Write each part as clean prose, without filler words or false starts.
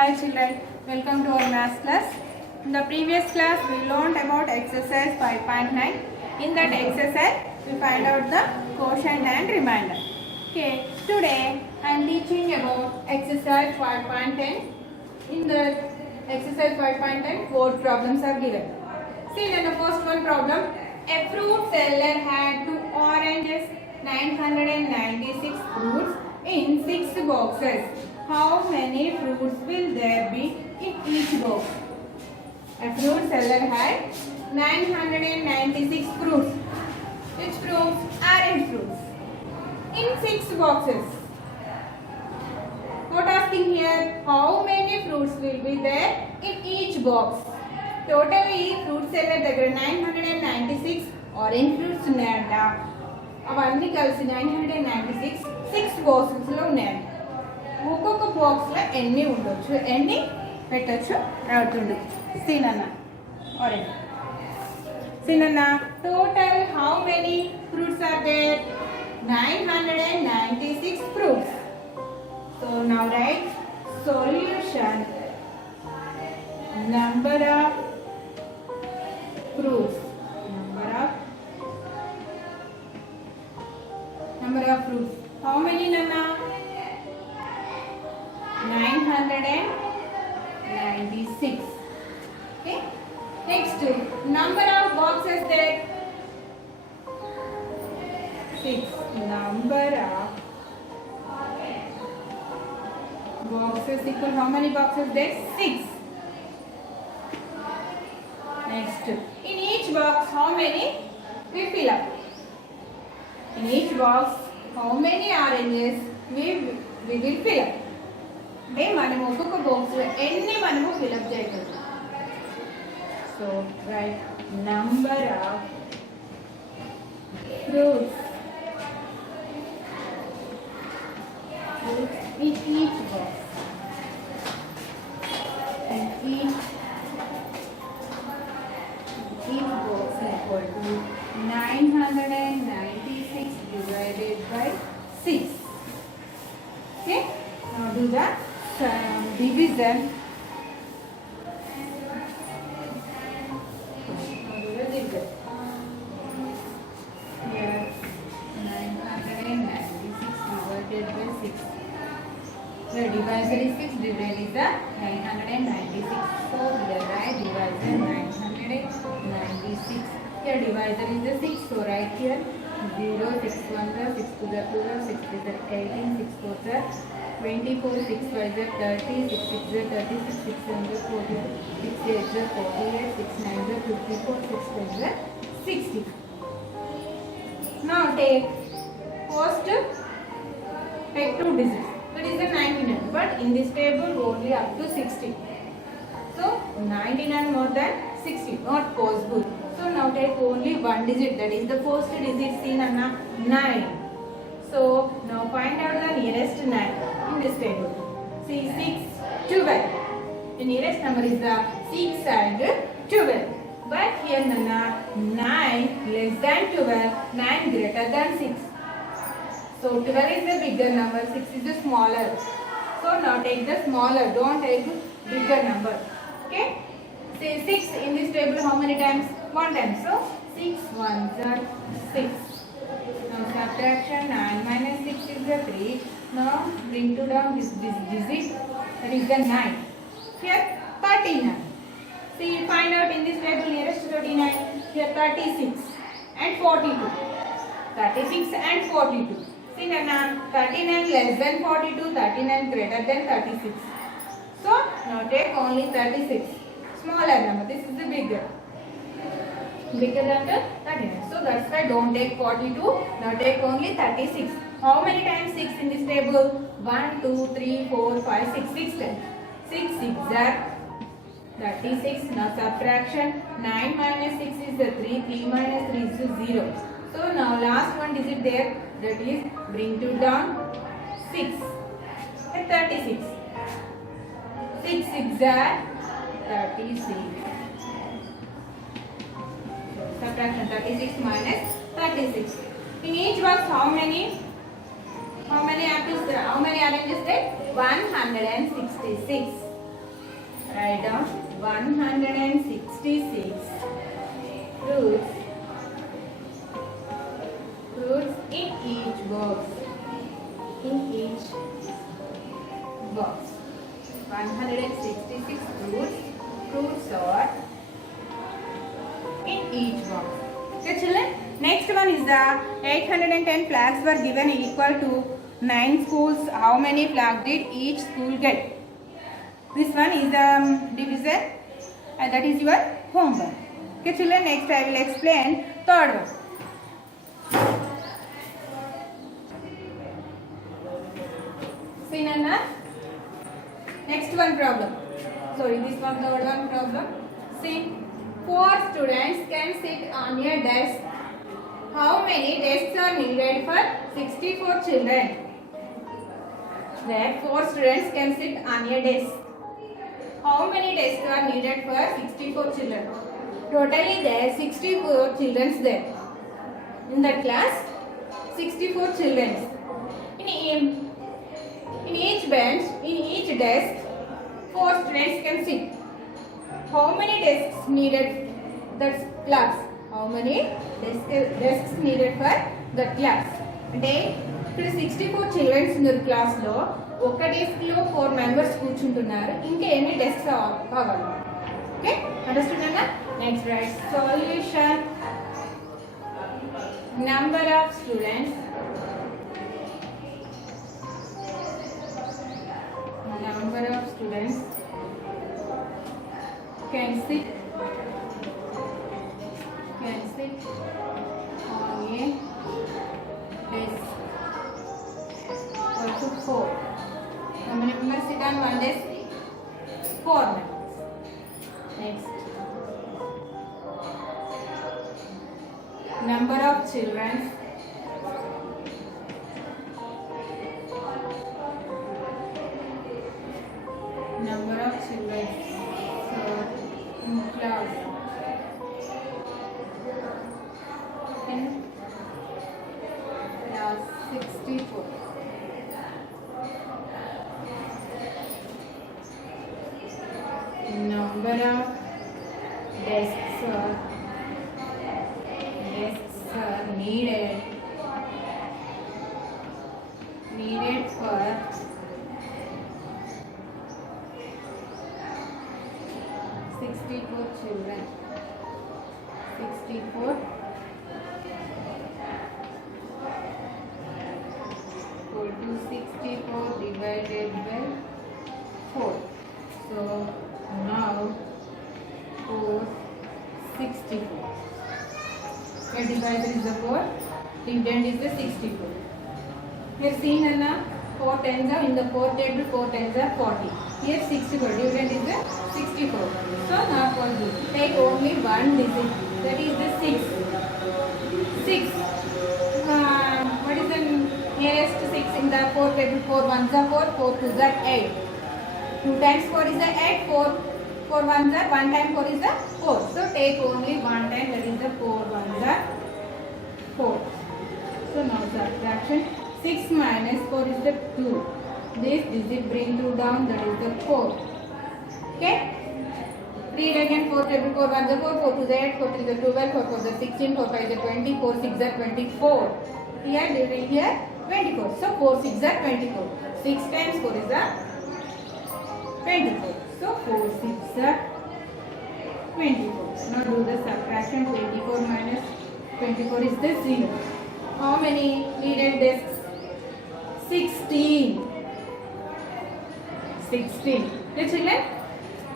Hi children, welcome to our math class. In the previous class we learned about exercise 5.9. In that exercise we find out the quotient and remainder. Okay, today I am teaching about exercise 5.10. In the exercise 5.10 word problems are given. See in the first one problem, a fruit seller had 2 oranges, 996 fruits in 6 boxes. How many fruits will there be in each box? A fruit seller had 996 fruits. Which fruits? Orange fruits. In 6 boxes. What asking here? How many fruits will be there in each box? Totally fruit seller దగ్గర 996 orange fruits ఉన్నాయంట. అవన్నీ కలిసి 996 6 boxes లో ఉన్నాయంట. ఒక్కొక్క box లో ఎన్ని ఉండొచ్చు, ఎన్ని పెట్టచ్చు అడుగుతుండు. సీనన్న ఆరెంజ్. సీనన్న total how many fruits are there? 996 fruits. So now write solution. Number of fruits. Number of fruits. How many, Nana? 996. Okay. Next, number of boxes there. 6. Number of boxes equal how many boxes there? 6. Next, in each box how many we fill up? In each box how many oranges we will fill up? అంటే మనం ఒక్కొక్క box ఎన్ని మనము fill up చేయగలం. So right number of fruits in each box and each box equal to 996 divided by 6. Okay, now do the division. Here 996 divided by 6. The divisor is 6, dividend is the 996. So here write divisor 996. Here divisor is the 6. So write here 0, 6 1 6 to the 12, 6 to the 18, 6 4 the 24, 6 5 the 30, 6 6 the 36, 6 7 the 40, 6 8 the 48, 6 9 the 54, 6 10 the 60. Now take first take 2 digits. That is the 99, but in this table only up to 60. So 99 more than 60, not possible. So now take only one digit, that is the first digit seen Anna 9. So now find out the nearest 9 in this table. See 6, 12. The nearest number is the 6 and 12. But here Nana 9 less than 12, 9 greater than 6. So 12 is the bigger number, 6 is the smaller. So now take the smaller, don't take bigger number. Okay? Say 6 in this table how many times? 1 time. So 6 1s are 6. Now subtraction 9 minus 6 is the 3. Now bring to down this digit, that is the 9. Here 39. See find out in this table nearest 39. Here 36 and 42. 36 and 42. See Nana, 39 less than 42, 39 greater than 36. So now take only 36. Smaller number, this is the bigger. Bigger than the 39. So that's why don't take 42, now take only 36. How many times 6 in this table? 1, 2, 3, 4, 5, 6, 6 times. 6 6 are 36. Now subtraction 9 minus 6 is the 3, 3 minus 3 is the 0. So now last one digit there, that is bring to down 6 and 36. 6 6 are 36. So subtraction 36 minus 36. In each box how many apples there? How many oranges there? 166. Write down 166 fruits in each box. In each box. 166 fruits are in each box. Okay, children. Next one is the 810 flags were given equal to 9 schools. How many flags did each school get? This one is the division, and that is your homework. Okay, children. Next I will explain third one. See, Nana. Next one problem. So in this one, third one problem. See, 4 students can sit on a desk. How many desks are needed for 64 children? There 4 students can sit on a desk. How many desks are needed for 64 children? Totally there 64 children there. In that class, 64 children. In each bench, in each desk, 4 students can sit. How many desks needed that class? How many desks needed for that class? అంటే ఇక్కడ 64 children's ఉన్నారు క్లాస్లో. ఒక డెస్క్లో 4 members కూర్చుంటున్నారు. ఇంకా ఎన్ని desks కావాలి? Okay, understand అన్న? Next right solution. Number of students can sit on a desk. Also 4. How many members sit on one desk? 4 members. Next. Number of children. Number of children. So, in class. In class 64. Number of desks are needed for 64 children. 64 equal to 64 divided by 4. So now 4 64. The divisor is the 4. Dividend is the 64. Here see Nana, 4 tens are in the 4 table, 4 tens are 40. Here 64. Dividend is the 64. So now for this, take only one digit. That is the 6. 6. What is the nearest 6 in the 4 table? 4 ones are 4, 4 twos are 8. 2 times 4 is the 8, 4 ones are 1 time 4 is the 4. So take only one time, that is the 4 ones are 4. So now subtraction. 6 minus 4 is the 2. This digit bring 2 down, that is the 4. Okay? Read again. 4 table, 4 1 is 4, 4 2 is 8, 4 3 is 12, 4 4 is 16, 4 5 is 20, 4 6 is 24. Here, here 24. So 4 6 is 24. 6 times 4 is 24. So 4 6 is 24. Now do the subtraction. 24 minus 24 is the 0. How many needed desks? 16. 16. Okay, children?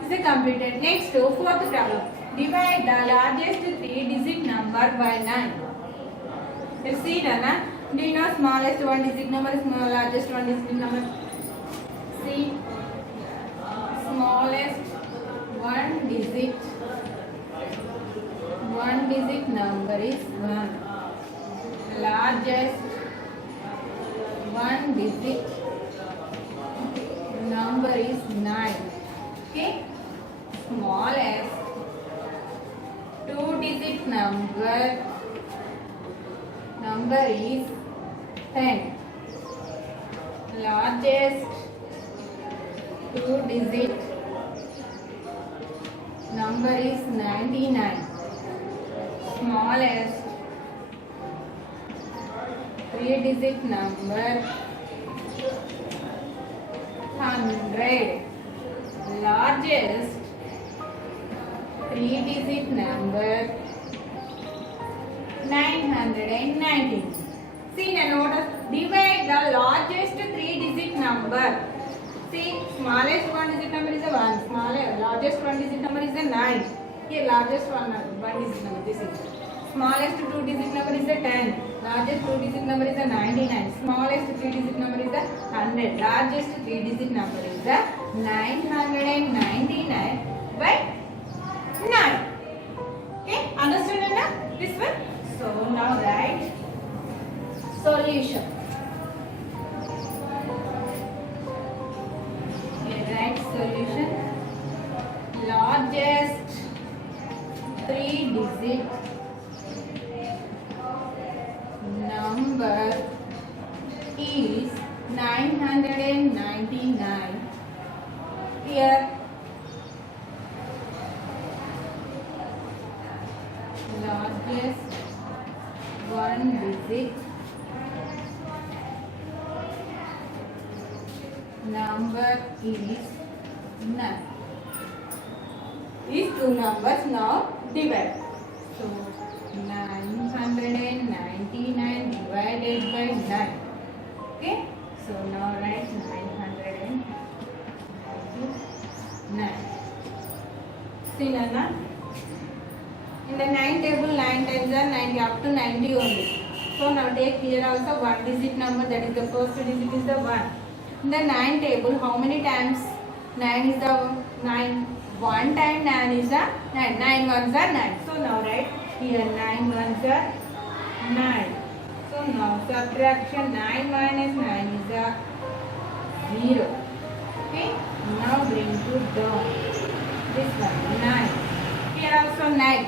This is completed. Next, fourth problem. Divide the largest 3-digit number by 9. You see, Nana? Do you know smallest 1-digit number, largest 1-digit number? See, smallest 1-digit number is 1. Largest 1-digit number is 9. Okay? Smallest 2-digit number is 10. Largest 2-digit number is 99. Smallest 3-digit number 100. Largest 3-digit number 919. See the note. Divide the largest 3-digit number. See, smallest 1-digit number is the 1. Largest 1-digit number is the 9. Here, largest 1-digit number. This is. Smallest 2-digit number is the 10. Largest 2-digit number is the 99. Smallest 3-digit number is the 100. Largest 3-digit number is the 999 by 9. Okay, understood enough? This one. So now write solution. Write solution. Largest 3-digit number is 999. Here largest 1-digit number is 9. These two numbers now divide. So 999 divided by 9. Okay. So now write 999. See Nana? In the 9 table, 9 times are 90 up to 90 only. So now take here also 1-digit number, that is the first digit is the 1. In the 9 table, how many times 9 is the 9? 1 time 9 is the 9. 9 ones are 9. So now write here 9 ones are 9. So now subtraction 9 minus 9 is a 0. Okay. Now bring to down. This one 9. Here also 9.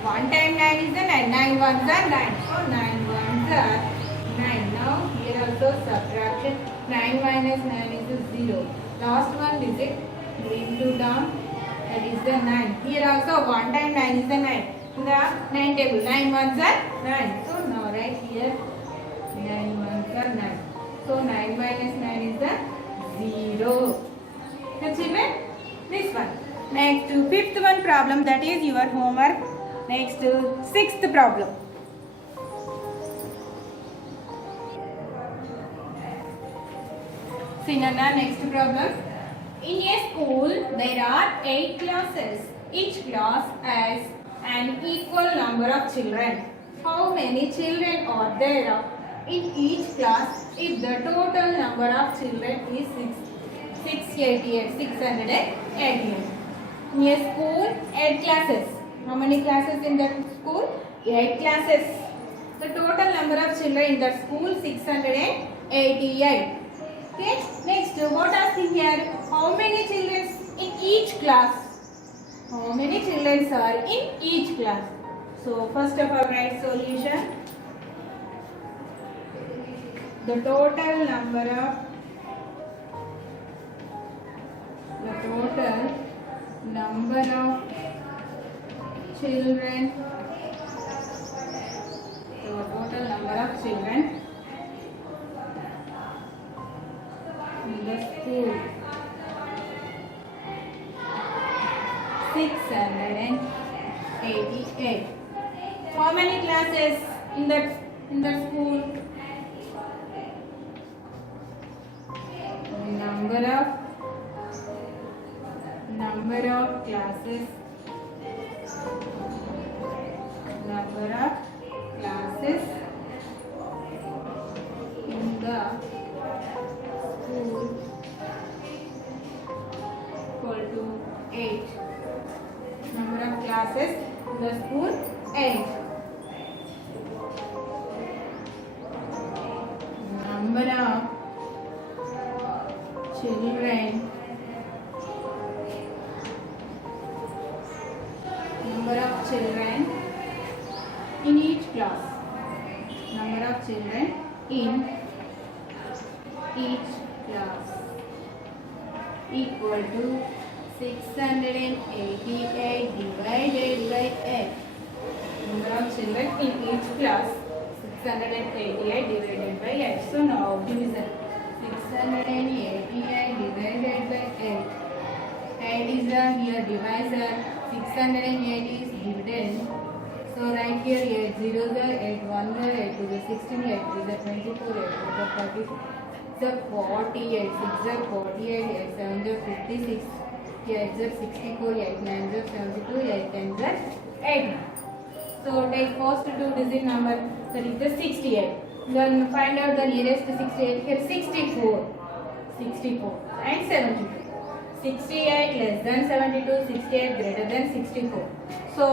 1 time 9 is the 9. 9 ones are 9. So 9 ones are 9. Now here also subtraction 9 minus 9 is a 0. Last one digit bring to down, that is the 9. Here also 1 time 9 is the 9. In the 9 table 9 ones are 9. So now right here 9 ones are 9. So 9 minus 9 is the 0. Achievement? This one. Next to 5th one problem, that is your homework. Next to 6th problem. See Nana, next problem. In a school, there are 8 classes. Each class has an equal number of children. How many children are there in each class if the total number of children is 688? In a school, 8 classes. How many classes in that school? 8 classes. The total number of children in that school 688. Okay. Next, what asking here? How many children in each class? How many children are in each class? So first of all, write solution. The total number of children. So total number of children in the school 688. How many classes in that school? Number of classes in the school equal to 8. Number of classes in the school 8. Number of children in each class. Number of children in each class equal to 688 divided by 8. Number of children in each class. 688 divided by 8. So now division. 688 divided by 8. 8 is the here divisor. 608 is dividend. So right here 8 zeros are 8 1 are 8 to the 16 8 to the 24 8 to the 36 the 48 6 are 48 8 7 are 56 8 are 64 8 9 are 72 8 10 are 8. So take first two digit number, that is the 68. Then find out the nearest to 68. Here 64 and 72. 68 less than 72, 68 greater than 64. So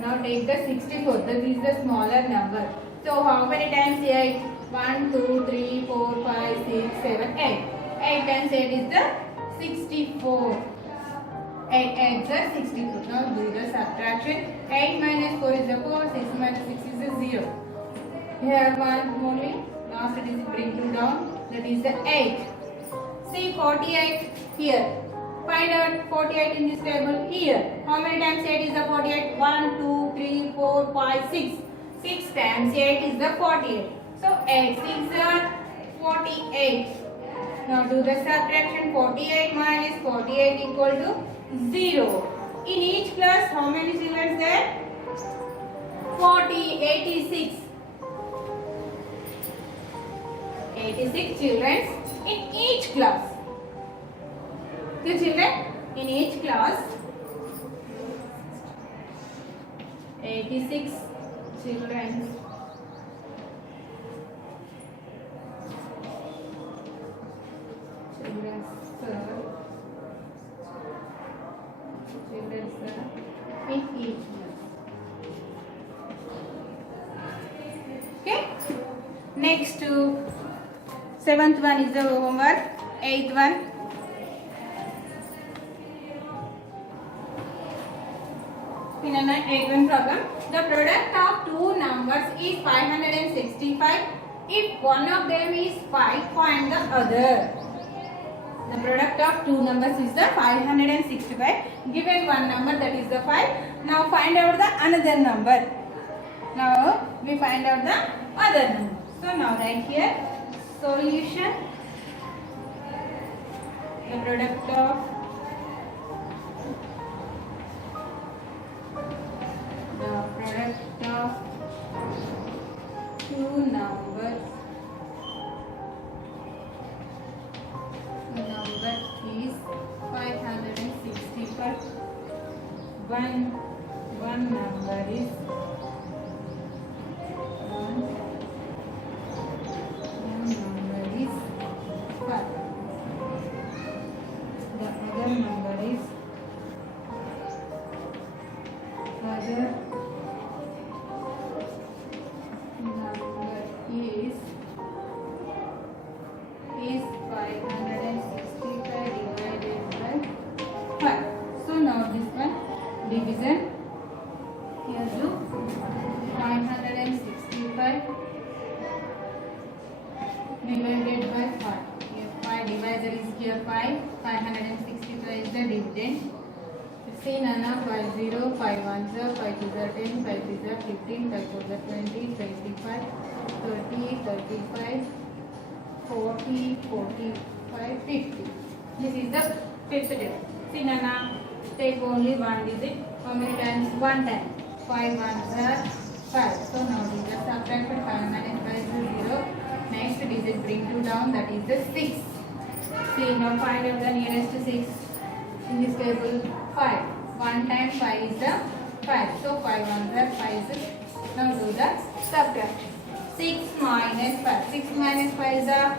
now take the 64. That is the smaller number. So how many times 8? 1, 2, 3, 4, 5, 6, 7, 8. 8 times 8 is the 64. 8 8s are 64. Now do the subtraction. 8 minus 4 is the 4. 6 minus 6 is the 0. Here one only. Last digit bring two down. That is the 8. See 48 here. Find out 48 in this table here. How many times 8 is the 48? 1, 2, 3, 4, 5, 6. 6 times 8 is the 48. So 8 6 are 48. Now do the subtraction. 48 minus 48 equal to 0. In each class, how many children there? 86. 86 children in each class. The children in each class. 86 children. In each class. Okay. Next to 7th one is the homework. 8th one. In an 8th one problem, the product of two numbers is 565. If one of them is 5, find the other. The product of two numbers is the 565. Given one number, that is the 5. Now find out the another number. Now we find out the other number. So now right here, solution. The product of two numbers. Number is 565. One number is 5. The other number is 565 divided by 5. So now this one division. Here do 565 divided by 5. Here 5 divisor is here 5. 565 is the dividend. 16 and 5 0 5 1 0 5 2 10 5 3 15 5 4 20 25 30 35 40 45 50. This is the fifth digit. See Nana, take only one digit. How many times? One time. 5 1s are 5. So now do the subtraction. 5 minus 5 is 0. Next digit bring 2 down. That is the 6. See now find out the nearest 6 in this table. 5. 1 times 5 is the 5. So 5 1s are 5. Now do the subtraction. 6 minus 5. 6 minus 5 is the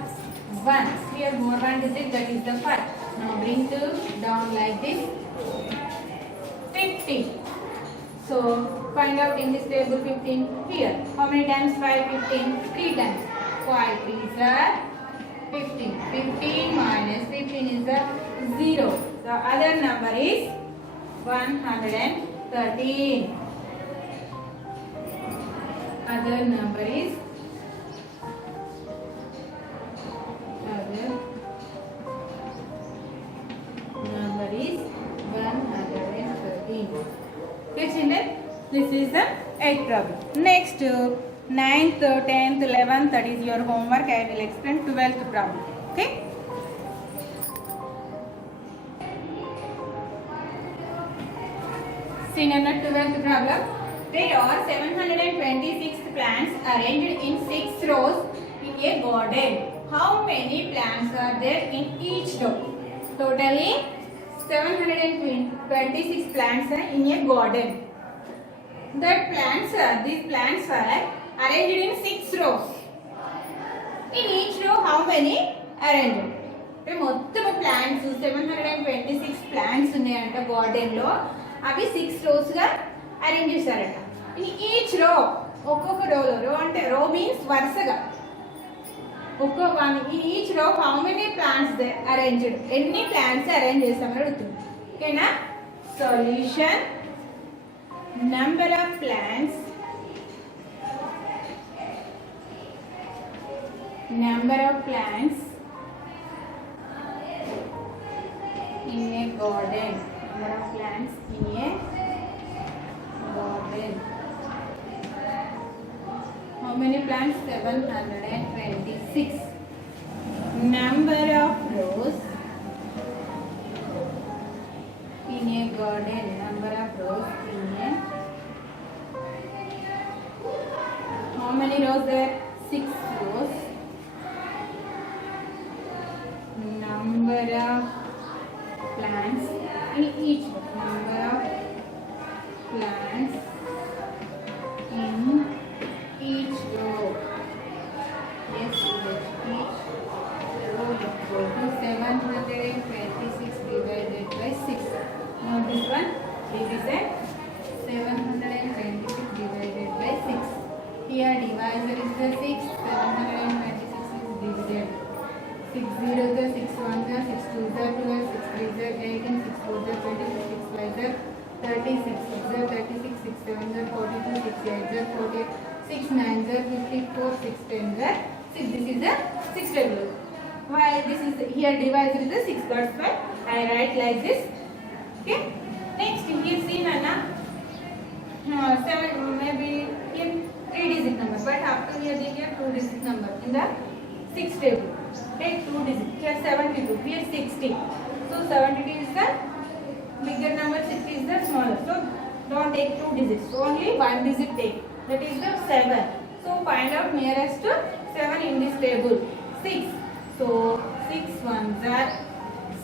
1. Here more one digit, that is the 5. Now bring 2 down like this. 50. So find out in this table 15 here. How many times 5? 15. 3 times. 5 3s are 15. 15 minus 15 is the 0. The other number is 113. Other number is 113. This is the 8th problem. Next, 9th, 10th, 11th, that is your homework. I will explain 12th problem. Okay. See now 12th problem. There are 726 plants arranged in 6 rows in a garden. How many plants are there in each row? Totally 726 plants are in a garden. These plants are arranged in 6 rows. In each row, how many arranged? మొత్తం plants 726 plants ఉన్నాయంట garden లో. అవి 6 rows గా arrange చేశారట. In each row, ఒక్కొక్క రో అంటే రో మీన్స్ వరుసగా in each row how many plants arranged, ఎన్ని ప్లాంట్స్ అరేంజ్ చేసామని అడుగుతుంది. ఓకేనా. Solution: number of plants in a garden. Number of plants in a garden. How many plants? 726. Number of rows in a garden. Number of rows in a. How many rows there? 6 rows. Number of plants in each row. Number of plants in each row. Yes, each row equal to 726 divided by 6. Now this one, division 726 divided by 6. Here divisor is the 6, 726 is divided. 6 0 the 6 1 the 6 2 the 12, 6 3 the 18, 6 4 the 20, 6 5 the 30, 6 6 the 36, 6 7 the 42, 6 8 the 48, 6 9 the 54, 6 10 the 6. This is the 6 table. Why this is here divisor is the 6, that's why I write like this. Okay. Next here see Nana, 7 maybe here 3 digit number, but after here they get 2 digit number in the 6 table. Take 2 digits. Here 72. Here 60. So 72 is the bigger number, 60 is the smaller. So don't take 2 digits. Only 1 digit take. That is the 7. So find out nearest to 7 in this table. 6. So 6 ones are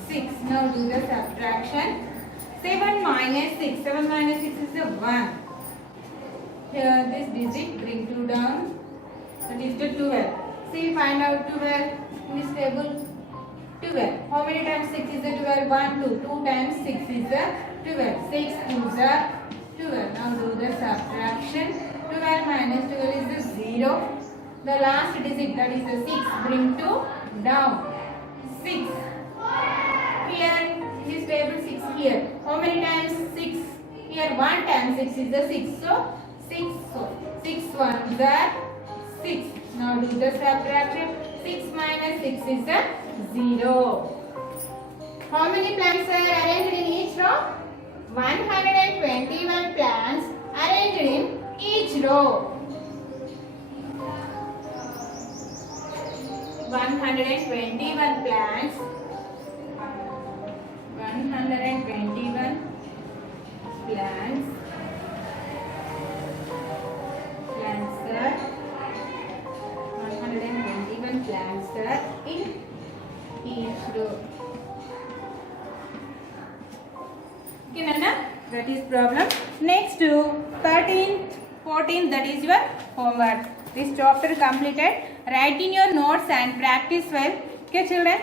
6. Now do the subtraction. 7 minus 6. 7 minus 6 is the 1. Here this digit, bring 2 down. That is the 12. See, find out 12 in this table. 12. How many times 6 is the 12? 1, 2. 2 times 6 is the 12. 6 2s are 12. Now do the subtraction. 12 minus 12 is the 0. The last digit, that is the 6. Bring 2 down. 6. Here in this table 6 here. How many times 6? Here 1 times 6 is the 6. So 6 ones are 6. Now do the subtraction. 6 minus 6 is the 0. How many plants are arranged in each row? 121 plants arranged in each row. 121 plants. 121 plants. Plants are 121 plants are in each row. Okay, Nana? That is problem. Next to 13th, 14th, that is your homework. This chapter completed. Write in your notes and practice well. Okay, children?